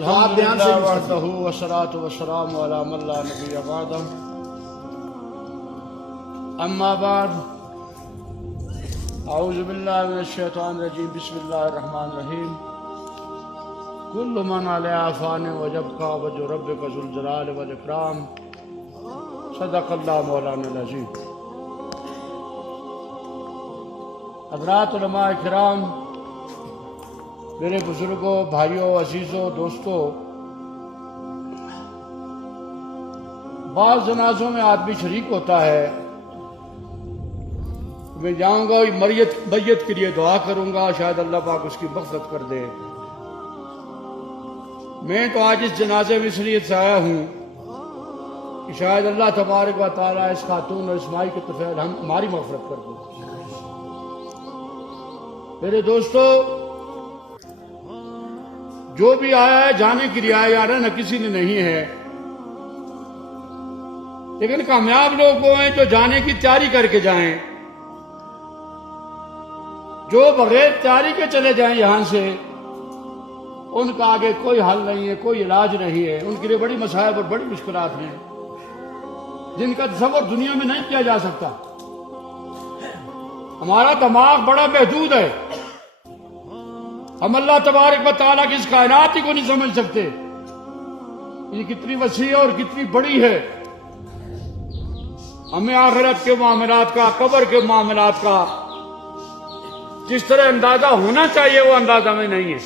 الحمدللہ وحدہ والصلاۃ والسلام علی من لا نبی بعدہ اما بعد اعوذ باللہ من الشیطان الرجیم بسم اللہ الرحمن الرحیم کل من علیہا فان ویبقی وجہ ربک ذو الجلال والاکرام صدق اللہ مولانا العظیم۔ حضرات علماء کرام، میرے بزرگوں، بھائیوں، عزیزوں، دوستوں، بعض جنازوں میں آدمی شریک ہوتا ہے، میں جاؤں گا میت کے لیے دعا کروں گا، شاید اللہ پاک اس کی مغفرت کر دے۔ میں تو آج اس جنازے میں اس لیے سے آیا ہوں کہ شاید اللہ تبارک و تعالیٰ اس خاتون اور اس مائی کے طفیل ہماری مغفرت کر دے۔ میرے دوستو، جو بھی آیا ہے جانے کے لیے آیا رہنا کسی نے نہیں ہے، لیکن کامیاب لوگ وہ ہیں جو جانے کی تیاری کر کے جائیں۔ جو بغیر تیاری کے چلے جائیں یہاں سے، ان کا آگے کوئی حل نہیں ہے، کوئی علاج نہیں ہے، ان کے لیے بڑی مصائب اور بڑی مشکلات ہیں جن کا تصور دنیا میں نہیں کیا جا سکتا۔ ہمارا دماغ بڑا محدود ہے، ہم اللہ تبارک و تعالیٰ کی اس کائنات ہی کو نہیں سمجھ سکتے، یہ کتنی وسیع اور کتنی بڑی ہے۔ ہمیں آخرت کے معاملات کا، قبر کے معاملات کا جس طرح اندازہ ہونا چاہیے وہ اندازہ میں نہیں ہے۔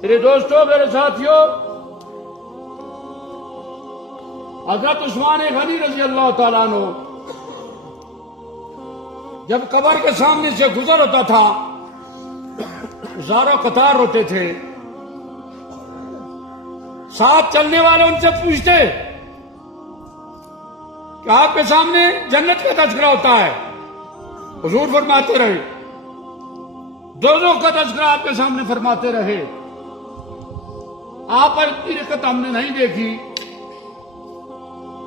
میرے دوستوں، میرے ساتھیوں، حضرت عثمان غنی رضی اللہ تعالیٰ عنہ جب قبر کے سامنے سے گزر ہوتا تھا، ہزاروں قطار ہوتے تھے، ساتھ چلنے والے ان سے پوچھتے کہ آپ کے سامنے جنت کا تذکرہ ہوتا ہے، حضور فرماتے رہے دوزخ کا تذکرہ آپ کے سامنے فرماتے رہے۔ آپ پر اتنی رقت ہم نے نہیں دیکھی،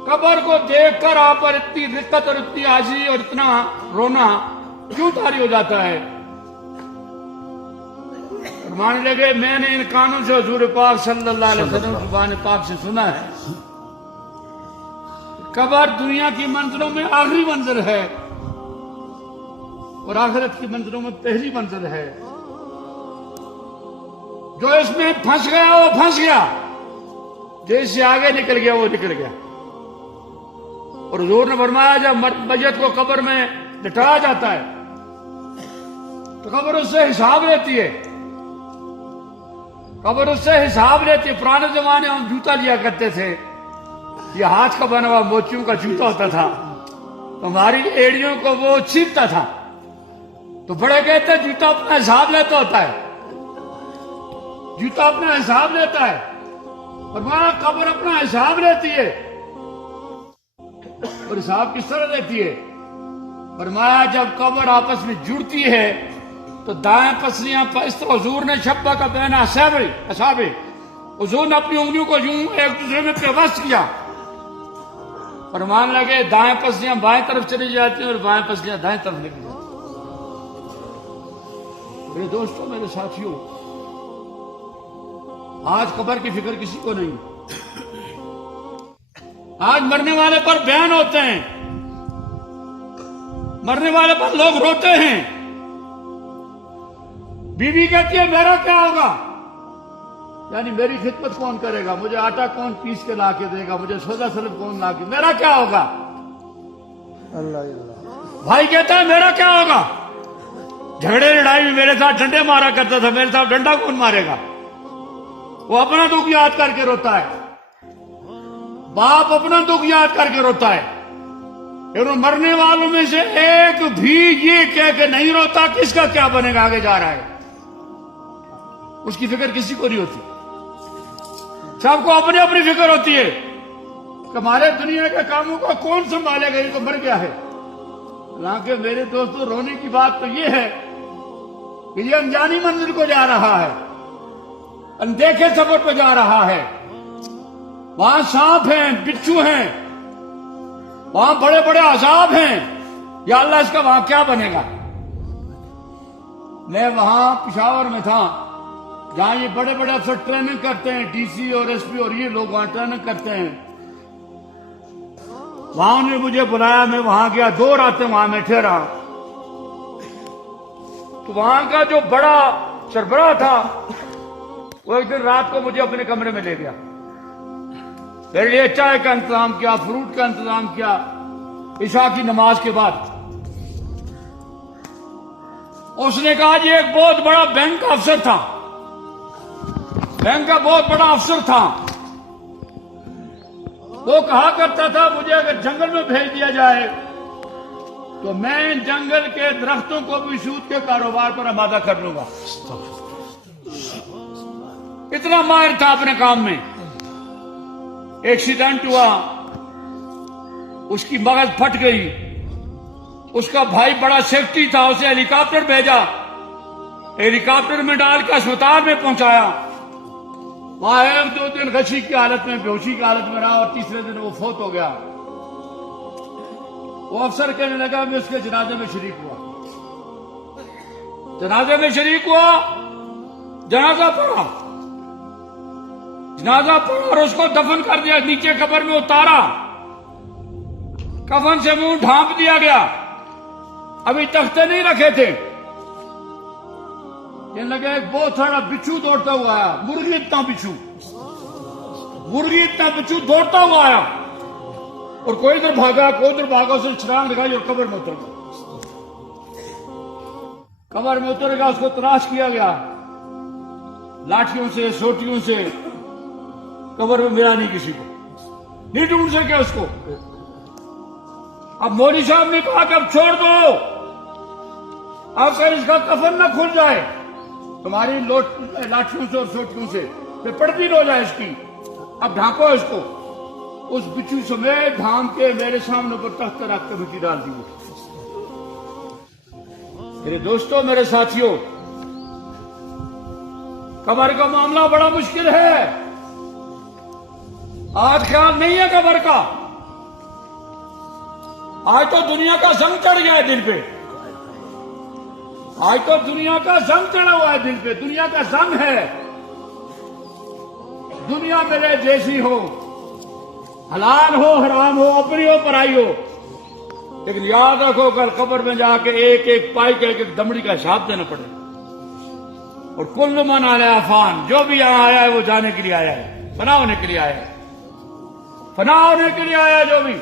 قبر کو دیکھ کر آپ پر اتنی رقت اور اتنی عاجزی اور اتنا رونا کیوں طاری ہو جاتا ہے؟ فرمانے لگے، میں نے ان کانوں سے حضور پاک صلی اللہ علیہ وسلم زبان پاک سے سنا ہے، قبر دنیا کی منزلوں میں آخری منزل ہے اور آخرت کی منزلوں میں پہلی منزل ہے۔ جو اس میں پھنس گیا وہ پھنس گیا، جو اس سے آگے نکل گیا وہ نکل گیا۔ اور حضور نے فرمایا جب میت کو قبر میں لٹایا جاتا ہے تو قبر اس سے حساب لیتی ہے، قبر اس سے حساب لیتی ہے۔ پرانے زمانے ہم جوتا لیا کرتے تھے، یہ ہاتھ کا بنا ہوا موچیوں کا جوتا ہوتا تھا، تو ہماری ایڑیوں کو وہ چھیپتا تھا، تو بڑے کہتے ہیں جوتا اپنا حساب لیتا ہوتا ہے، جوتا اپنا حساب لیتا ہے، اور ہمارا قبر اپنا حساب لیتی ہے۔ اور حساب کس طرح لیتی ہے؟ فرمایا جب قبر آپس میں جڑتی ہے تو دائیں پسلیاں اس طرح حضور نے شبہ کا پہنا اصابع، حضور نے اپنی انگلیوں کو یوں ایک دوسرے میں پیوست کیا، فرمان لگے دائیں پسلیاں بائیں طرف چلی جاتی ہیں اور بائیں پسلیاں دائیں طرف نکل جاتی ہیں۔ میرے دوستوں، میرے ساتھیوں، آج قبر کی فکر کسی کو نہیں۔ آج مرنے والے پر بیان ہوتے ہیں، مرنے والے پر لوگ روتے ہیں، بیوی کہتی ہے میرا کیا ہوگا، یعنی میری خدمت کون کرے گا، مجھے آٹا کون پیس کے لا کے دے گا، مجھے سودا سلب کون لا کے، میرا کیا ہوگا۔ بھائی کہتا ہے میرا کیا ہوگا، جھگڑے لڑائی میں میرے ساتھ ڈنڈے مارا کرتا تھا، میرے ساتھ ڈنڈا کون مارے گا، وہ اپنا دکھ یاد کر کے روتا ہے۔ باپ اپنا دکھ یاد کر کے روتا ہے، لیکن مرنے والوں میں سے ایک بھی یہ کہہ کہ نہیں روتا کس کا کیا بنے گا، آگے جا رہا ہے، اس کی فکر کسی کو نہیں ہوتی۔ سب کو اپنی اپنی فکر ہوتی ہے کہ ہمارے دنیا کے کاموں کو کون سنبھالے گا، یہ تو مر گیا ہے۔ حالانکہ میرے دوستوں، رونے کی بات تو یہ ہے کہ یہ انجانی منزل کو جا رہا ہے، اندیکھے سفر پہ جا رہا ہے، وہاں سانپ ہیں، بچھو ہیں، وہاں بڑے بڑے عذاب ہیں، یا اللہ اس کا وہاں کیا بنے گا۔ میں وہاں پشاور میں تھا، جہاں یہ بڑے بڑے افسر ٹریننگ کرتے ہیں، ڈی سی اور ایس پی اور یہ لوگ وہاں ٹریننگ کرتے ہیں، وہاں انہوں نے مجھے بلایا، میں وہاں گیا، 2 راتیں وہاں میں ٹھہرا۔ تو وہاں کا جو بڑا سربراہ تھا وہ ایک دن رات کو مجھے اپنے کمرے میں لے گیا، میرے لیے چائے کا انتظام کیا، فروٹ کا انتظام کیا، عشاء کی نماز کے بعد۔ اس نے کہا جی ایک بہت بڑا بینک کا افسر تھا، بینک کا بہت بڑا افسر تھا، وہ کہا کرتا تھا مجھے اگر جنگل میں بھیج دیا جائے تو میں جنگل کے درختوں کو بھی سود کے کاروبار پر آمادہ کر لوں گا۔ اتنا ماہر تھا اپنے کام میں۔ ایکسیڈنٹ ہوا، اس کی مغز پھٹ گئی، اس کا بھائی بڑا سیفٹی تھا، اسے ہیلی کاپٹر بھیجا، ہیلی کاپٹر میں ڈال کے اسپتال میں پہنچایا، وہاں 1-2 دن غشی کی حالت میں، بےہوشی کی حالت میں رہا، اور تیسرے دن وہ فوت ہو گیا۔ وہ افسر کہنے لگا میں اس کے جنازے میں شریک ہوا، جنازے میں شریک ہوا، جنازہ پڑھا اور اس کو دفن کر دیا، نیچے قبر میں اتارا، کفن سے منہ ڈھانپ دیا گیا، ابھی تختے نہیں رکھے تھے۔ کہنے لگا ایک بہت سارا بچھو دوڑتا ہوا آیا، مرغی اتنا بچھو دوڑتا ہوا آیا، اور کوئی ادھر بھاگا، کوئی ادھر بھاگا، اسے چھلانگ لگائی اور قبر میں اتر گیا۔ قبر میں اتر گیا، اس کو تلاش کیا گیا، لاٹھیوں سے، سوٹیوں سے، قبر میں ملا نہیں، کسی کو نہیں ڈھونڈ سکے اس کو۔ اب مولوی صاحب نے کہا کہ اب چھوڑ دو، اب اگر اس کا کفن نہ کھل جائے تمہاری لاٹھیوں سے اور سوٹیوں سے، پھر پڑتی ہو جائے اس کی، اب ڈھانپو اس کو۔ اس بچھو سمیت ڈھانپ کے میرے سامنے پر تخت رکھ کے مٹی ڈال دی۔ میرے دوستوں، میرے ساتھیوں، قبر کا معاملہ بڑا مشکل ہے۔ آج خیال نہیں ہے قبر کا، آج تو دنیا کا زنگ چڑھ گیا ہے دل پہ، آج تو دنیا کا زنگ چڑھا ہوا ہے دل پہ، دنیا کا زنگ ہے۔ دنیا میرے جیسی ہو، حلال ہو حرام ہو، اپنی ہو پرائی ہو، لیکن یاد رکھو کل قبر میں جا کے ایک ایک پائی کا، ایک ایک دمڑی کا حساب دینا پڑے۔ اور کل من علیہا فان، جو بھی یہاں آیا ہے وہ جانے کے لیے آیا ہے، فنا ہونے کے لیے آیا ہے، فنا ہونے کے لیے آیا ہے جو بھی۔